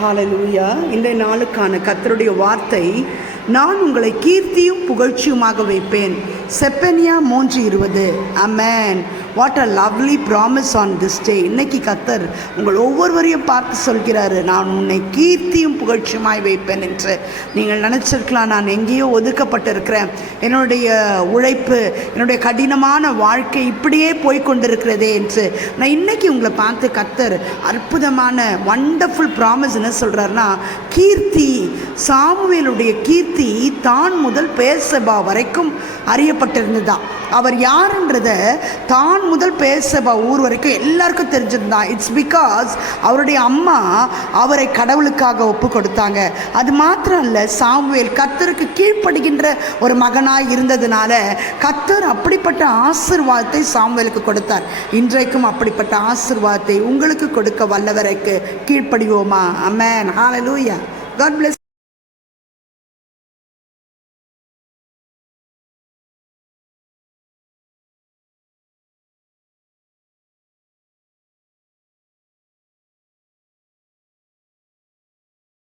ஹாலலூயா இந்த நாளுக்கான கத்தருடைய வார்த்தை நான் உங்களை கீர்த்தியும் புகழ்ச்சியுமாக வைப்பேன். செப்பனியா மூன்று இருபது. Amen what a lovely promise on this day இன்னைக்கு கத்தர் உங்கள் ஒவ்வொருவரையும் பார்த்து சொல்கிறாரு. நான் உன்னை கீர்த்தியும் புகழ்ச்சியுமாய் வைப்பேன் என்று. நீங்கள் நினச்சிருக்கலாம் நான் எங்கேயோ ஒதுக்கப்பட்டிருக்கிறேன். என்னுடைய உழைப்பு என்னுடைய கடினமான வாழ்க்கை இப்படியே போய்கொண்டிருக்கிறதே என்று. நான் இன்னைக்கு உங்களை பார்த்து கத்தர் அற்புதமான வண்டர்ஃபுல் ப்ராமிஸ் என்ன சொல்கிறாருன்னா கீர்த்தி சாமுவேலுடைய கீர்த்தி தான் முதல் பேசபா வரைக்கும் அறிய அறியப்பட்டிருந்ததா அவர் யாருன்றத தான் முதல் பேசபா ஊர் வரைக்கும் எல்லாருக்கும் தெரிஞ்சிருந்தான். இட்ஸ் பிகாஸ் அவருடைய அம்மா அவரை கடவுளுக்காக ஒப்பு கொடுத்தாங்க. அது மாத்திரம் இல்லை சாமுவேல் கத்தருக்கு கீழ்ப்படுகின்ற ஒரு மகனாய் இருந்ததுனால கத்தர் அப்படிப்பட்ட ஆசிர்வாதத்தை சாமுவேலுக்கு கொடுத்தார். இன்றைக்கும் அப்படிப்பட்ட ஆசிர்வாதத்தை உங்களுக்கு கொடுக்க வல்லவரைக்கு கீழ்ப்படிவோமா? Amen hallelujah God bless